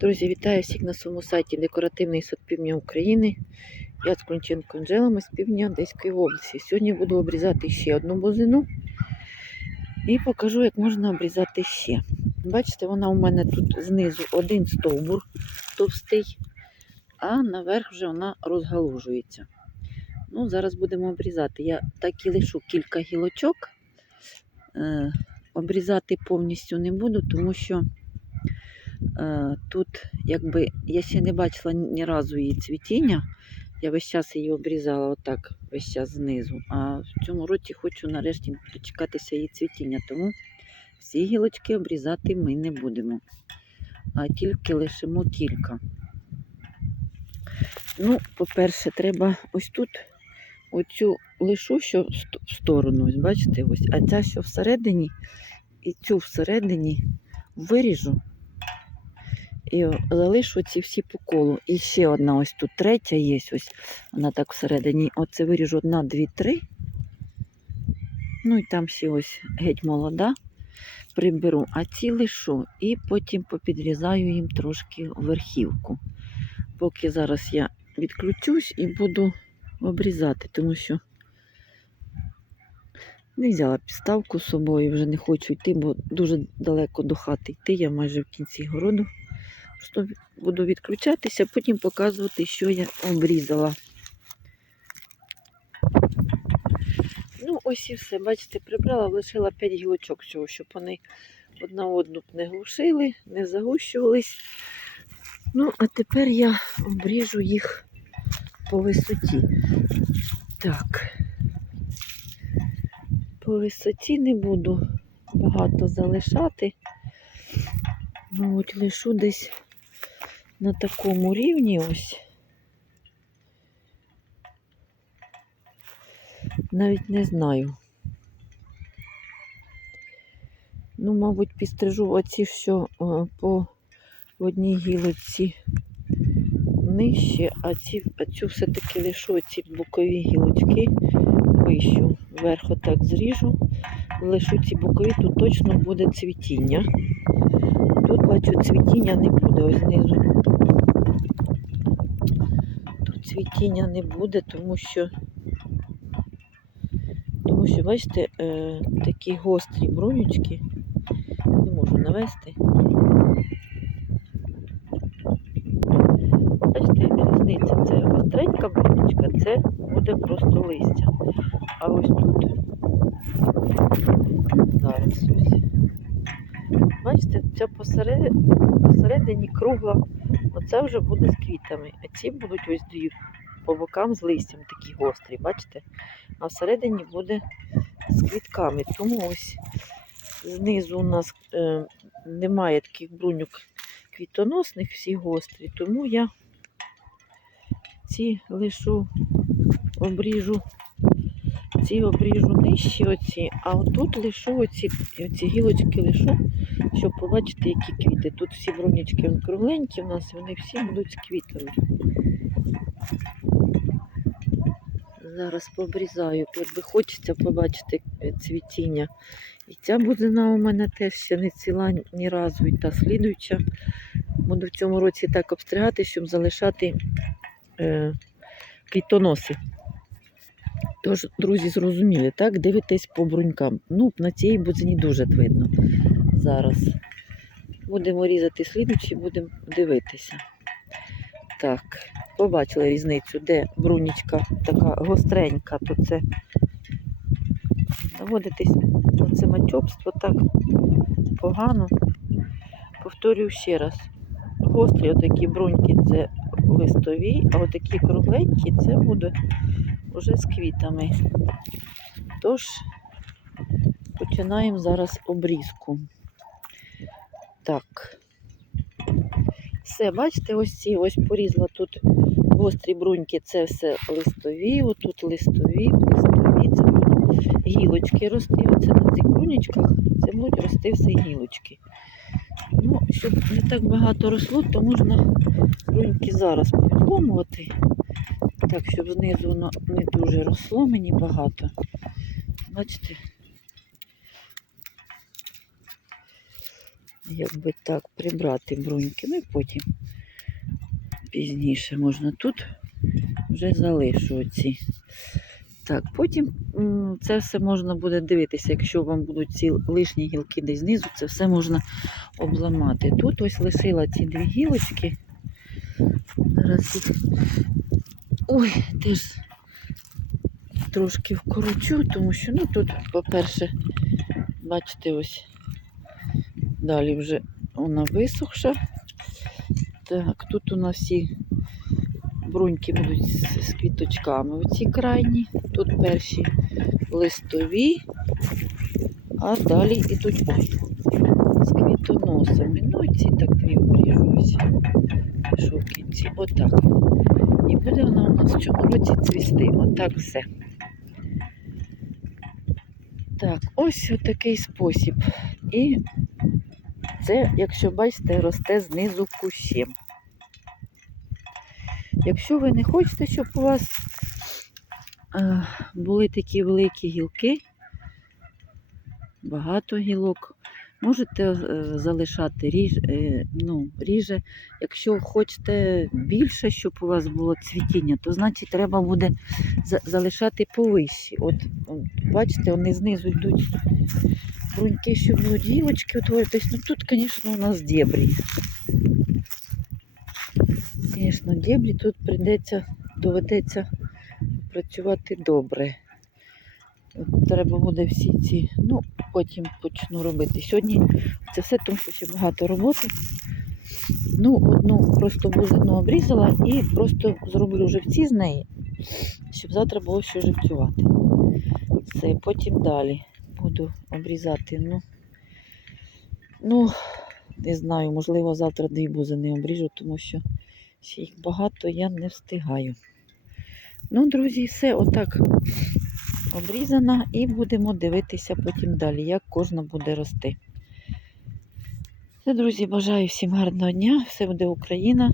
Друзі, вітаю всіх на своєму сайті Декоративний сад півдня України. Я з Клонченко Анжелами з півдня Одеської області. Сьогодні буду обрізати ще одну бузину і покажу, як можна обрізати ще. Бачите, вона у мене тут знизу один стовбур товстий, а наверх вже вона розгалужується. Ну, Зараз будемо обрізати. Я так і лишу кілька гілочок. Е, обрізати повністю не буду, тому що Тут, якби я ще не бачила ні разу її цвітіння. Я весь час її обрізала отак, весь час знизу. А в цьому році хочу нарешті дочекатися її цвітіння, тому всі гілочки обрізати ми не будемо. А тільки лишимо кілька. Ну, по-перше, треба ось тут оцю лишу, що в в сторону, ось бачите, ось, а ця, що всередині, і цю всередині виріжу і залишу ці всі по колу. І ще одна ось тут третя є, ось вона так всередині. Оце виріжу одна, дві, три. Ну і там ще ось геть молода. Приберу, а ці лишу і потім попідрізаю їм трошки верхівку. Поки зараз я відключусь і буду обрізати, тому що не взяла підставку з собою, вже не хочу йти, бо дуже далеко до хати йти. Я майже в кінці городу. Просто буду відключатися, потім показувати, що я обрізала. Ну, ось і все. Бачите, прибрала, лишила 5 гілочок всього, щоб вони одна одну б не глушили, не загущувались. Ну, а тепер я обріжу їх по висоті. Так. По висоті не буду багато залишати. Ну, от лишу десь на такому рівні ось. Навіть не знаю. Ну, мабуть, підстрижу оці, що е, по одній гілочці нижче, а ці, а цю все-таки лишу ці бокові гілочки вищу. Вверх отак зріжу, лишу ці бокові, тут точно буде цвітіння. Тут бачу, цвітіння не буде ось знизу. Тут цвітіння не буде, тому що, тому що, бачите, е, такі гострі брунючки. Не можу навести. Бачите, різниця. Це гостренька брунючка, це буде просто листя. А ось тут зараз ось. Бачите, ця посеред... посередині кругла, оце вже буде з квітами. А ці будуть ось дві по бокам з листям такі гострі, бачите? А всередині буде з квітками. Тому ось знизу у нас е, немає таких бруньок квітоносних, всі гострі, тому я ці лишу, обріжу, ці обріжу нижчі оці, а отут лишу оці, оці гілочки лишу, щоб побачити, які квіти. Тут всі брунячки кругленькі у нас, вони всі будуть з квітами. Зараз пообрізаю, якби хочеться побачити е, цвітіння. І ця бузина у мене теж ще не ціла ні разу, і та слідуюча. Буду в цьому році так обстригати, щоб залишати е, квітоноси. Тож, друзі, зрозуміли, так? Дивитесь по брунькам. Ну, на цій бузині дуже видно зараз. Будемо різати слідучі, будемо дивитися. Так, побачили різницю, де брунічка така гостренька, то це наводитись оце мачобство так погано. Повторюю ще раз. Гострі отакі бруньки це листові, а отакі кругленькі це буде вже з квітами. Тож починаємо зараз обрізку. Так. Все, бачите, ось ці ось порізала тут гострі бруньки, це все листові, отут листові, листові, це будуть гілочки рости. Оце на цих брунячках це будуть рости все гілочки. Ну, щоб не так багато росло, то можна бруньки зараз повідломувати. Так, щоб знизу воно не дуже росло мені багато. Бачите? якби так, прибрати бруньки. Ну і потім пізніше можна тут вже залишу оці. Так, потім це все можна буде дивитися, якщо вам будуть ці лишні гілки десь знизу, це все можна обламати. Тут ось лишила ці дві гілочки. Зараз їх. Ой, теж трошки вкорочу, тому що ну тут, по-перше, бачите, ось далі вже вона висохша. Так, тут у нас всі бруньки будуть з, квіточками. Оці крайні, тут перші листові, а далі ідуть ой, з квітоносами. Ну і ці так дві обріжу ось. Що в кінці. Отак. І буде вона у нас в цьому році цвісти. Отак все. Так, ось отакий спосіб. І це, якщо бачите, росте знизу кущем. Якщо ви не хочете, щоб у вас е, були такі великі гілки, багато гілок, можете е, залишати ріж, е, ну, ріже. Якщо хочете більше, щоб у вас було цвітіння, то значить треба буде залишати повищі. От, бачите, вони знизу йдуть бруньки, що будуть гілочки. Ну тут, звісно, у нас дебрі. Звісно, дебрі тут прийдеться, доведеться працювати добре. Треба буде всі ці, ну, потім почну робити. Сьогодні це все, тому що ще багато роботи. Ну, одну просто бузину обрізала і просто зроблю живці з неї, щоб завтра було що живцювати. Все, потім далі буду обрізати. Ну, ну, не знаю, можливо, завтра дві бузини обріжу, тому що ще їх багато я не встигаю. Ну, друзі, все отак обрізана і будемо дивитися потім далі, як кожна буде рости. Друзі, бажаю всім гарного дня. Все буде Україна.